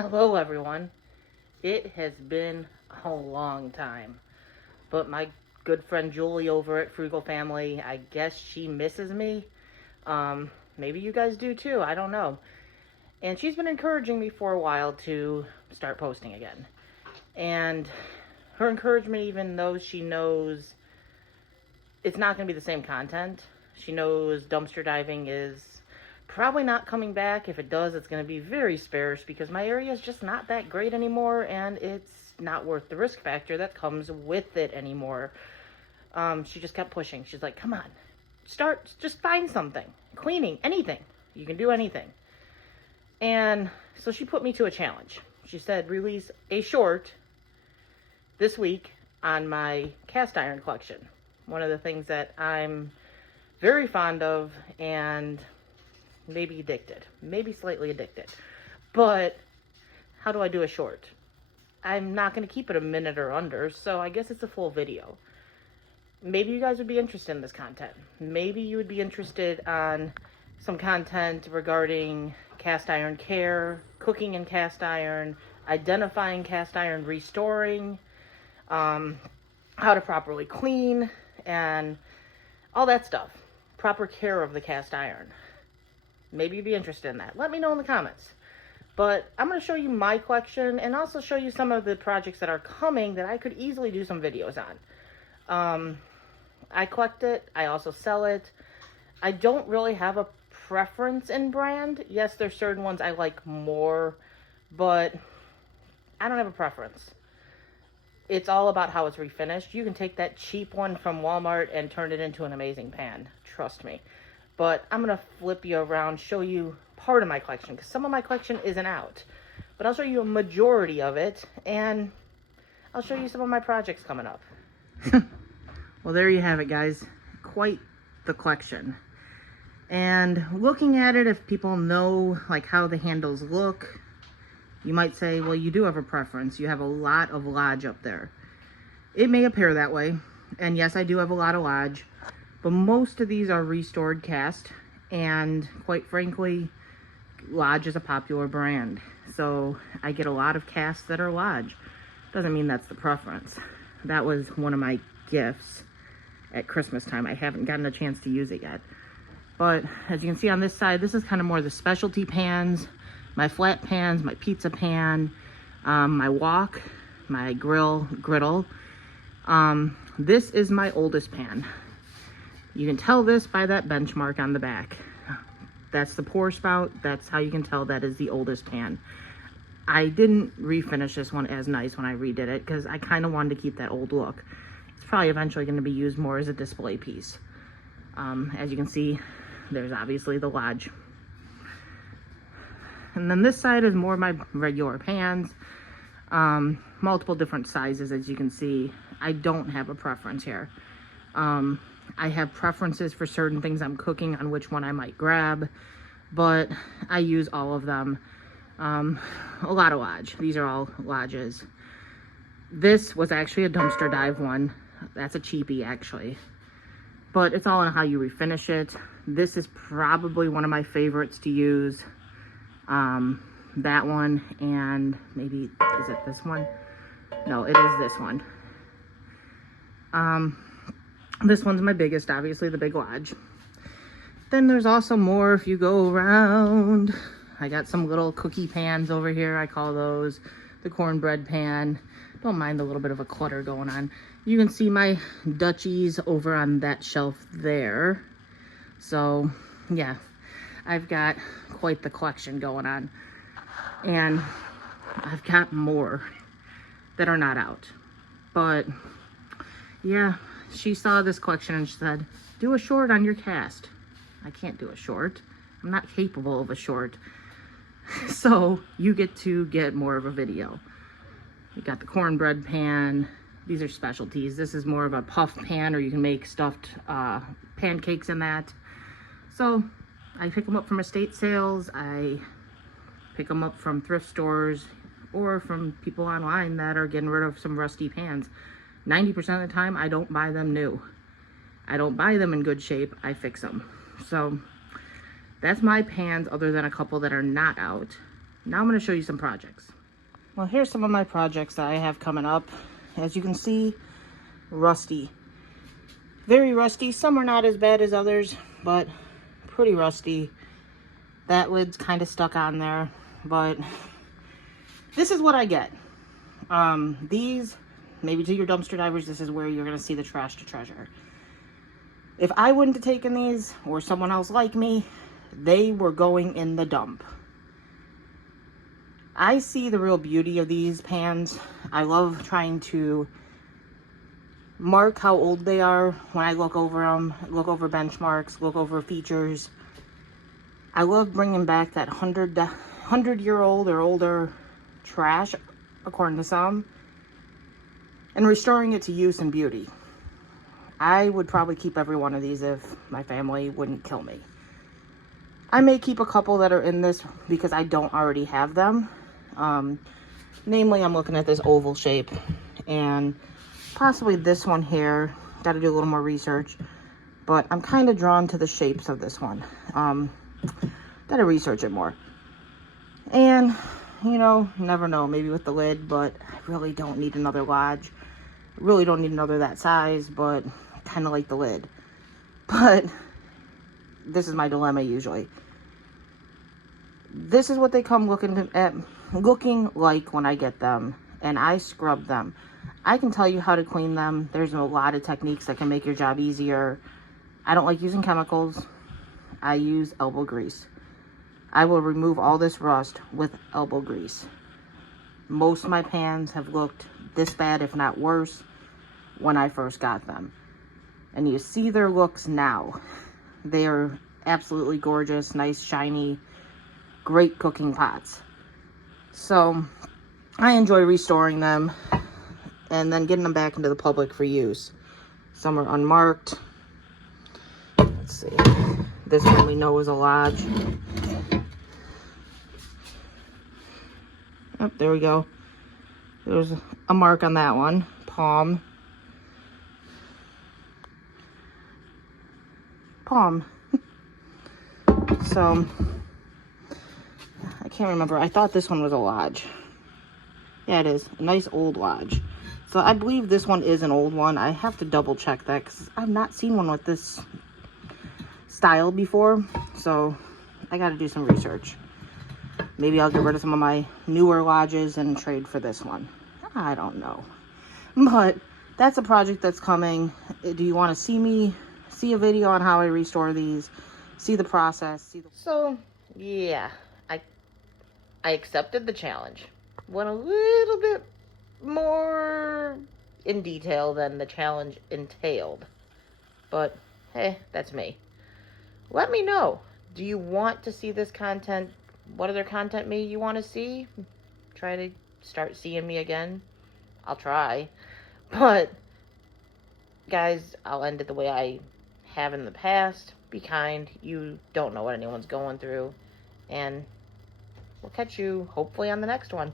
Hello everyone. It has been a long time, but my good friend Julie over at Frugal Family, I guess she misses me. Maybe you guys do too, I don't know. And she's been encouraging me for a while to start posting again. And her encouragement, even though she knows it's not going to be the same content, she knows dumpster diving is probably not coming back. If it does, it's going to be very sparse because my area is just not that great anymore, and it's not worth the risk factor that comes with it anymore. She just kept pushing. She's like, come on, just find something. Cleaning, anything. You can do anything. And so she put me to a challenge. She said, release a short this week on my cast iron collection. One of the things that I'm very fond of and maybe addicted, maybe slightly addicted. But how do I do a short? I'm not going to keep it a minute or under, so I guess it's a full video. Maybe you guys would be interested in this content. Maybe you would be interested on some content regarding cast iron care, cooking in cast iron, identifying cast iron restoring, how to properly clean, and all that stuff. Proper care of the cast iron. Maybe you'd be interested in that. Let me know in the comments. But I'm going to show you my collection and also show you some of the projects that are coming that I could easily do some videos on. I collect it. I also sell it. I don't really have a preference in brand. Yes, there's certain ones I like more, but I don't have a preference. It's all about how it's refinished. You can take that cheap one from Walmart and turn it into an amazing pan. Trust me. But I'm going to flip you around, show you part of my collection, because some of my collection isn't out. But I'll show you a majority of it, and I'll show you some of my projects coming up. Well, there you have it, guys. Quite the collection. And looking at it, if people know like how the handles look, you might say, well, you do have a preference. You have a lot of Lodge up there. It may appear that way. And yes, I do have a lot of Lodge. But most of these are restored cast, and quite frankly, Lodge is a popular brand. So I get a lot of casts that are Lodge. Doesn't mean that's the preference. That was one of my gifts at Christmas time. I haven't gotten a chance to use it yet. But as you can see on this side, this is kind of more the specialty pans, my flat pans, my pizza pan, my wok, my griddle. This is my oldest pan. You can tell this by that benchmark on the back. That's the pour spout. That's how you can tell that is the oldest pan. I didn't refinish this one as nice when I redid it because I kind of wanted to keep that old look. It's probably eventually going to be used more as a display piece. As you can see, there's obviously the Lodge. And then this side is more of my regular pans. Multiple different sizes, as you can see. I don't have a preference here. I have preferences for certain things I'm cooking on which one I might grab, but I use all of them. A lot of Lodge. These are all Lodges. This was actually a dumpster dive one. That's a cheapie, actually. But it's all on how you refinish it. This is probably one of my favorites to use. That one, and maybe, is it this one? No, it is this one. This one's my biggest, obviously, the big Lodge. Then there's also more if you go around. I got some little cookie pans over here, I call those. The cornbread pan. Don't mind the little bit of a clutter going on. You can see my Dutchies over on that shelf there. So, yeah, I've got quite the collection going on. And I've got more that are not out. But, yeah, she saw this collection and she said, do a short on your cast. I can't do a short. I'm not capable of a short. So you get to get more of a video. You got the cornbread pan. These are specialties. This is more of a puff pan, or you can make stuffed pancakes in that. So I pick them up from estate sales. I pick them up from thrift stores or from people online that are getting rid of some rusty pans. 90% of the time, I don't buy them new. I don't buy them in good shape. I fix them. So that's my pans, other than a couple that are not out. Now I'm going to show you some projects. Well, here's some of my projects that I have coming up. As you can see, rusty. Very rusty. Some are not as bad as others, but pretty rusty. That lid's kind of stuck on there, but this is what I get. These, maybe to your dumpster divers, this is where you're going to see the trash to treasure. If I wouldn't have taken these, or someone else like me, they were going in the dump. I see the real beauty of these pans. I love trying to mark how old they are when I look over them, look over benchmarks, look over features. I love bringing back that 100-year-old or older trash, according to some, and restoring it to use and beauty. I would probably keep every one of these if my family wouldn't kill me. I may keep a couple that are in this because I don't already have them. Namely, I'm looking at this oval shape and possibly this one here. Got to do a little more research, but I'm kind of drawn to the shapes of this one. Got to research it more. And, you know, never know, maybe with the lid, but I really don't need another lodge. Really don't need another that size, but kind of like the lid. But this is my dilemma usually. This is what they come looking like when I get them, and I scrub them. I can tell you how to clean them. There's a lot of techniques that can make your job easier. I don't like using chemicals. I use elbow grease. I will remove all this rust with elbow grease. Most of my pans have looked this bad, if not worse, when I first got them. And you see their looks now. They are absolutely gorgeous, nice, shiny, great cooking pots. So I enjoy restoring them and then getting them back into the public for use. Some are unmarked. Let's see. This one we know is a lodge. Oh, there we go. There's a mark on that one. Palm. So I can't remember. I thought this one was a lodge. Yeah, it is. A nice old lodge. So I believe this one is an old one. I have to double check that because I've not seen one with this style before. So I got to do some research. Maybe I'll get rid of some of my newer lodges and trade for this one. I don't know. But that's a project that's coming. Do you want to see a video on how I restore these? See the process? So, yeah. I accepted the challenge. Went a little bit more in detail than the challenge entailed. But, hey, that's me. Let me know. Do you want to see this content? What other content maybe you want to see? Try to start seeing me again. I'll try. But, guys, I'll end it the way I have in the past. Be kind. You don't know what anyone's going through. And we'll catch you hopefully on the next one.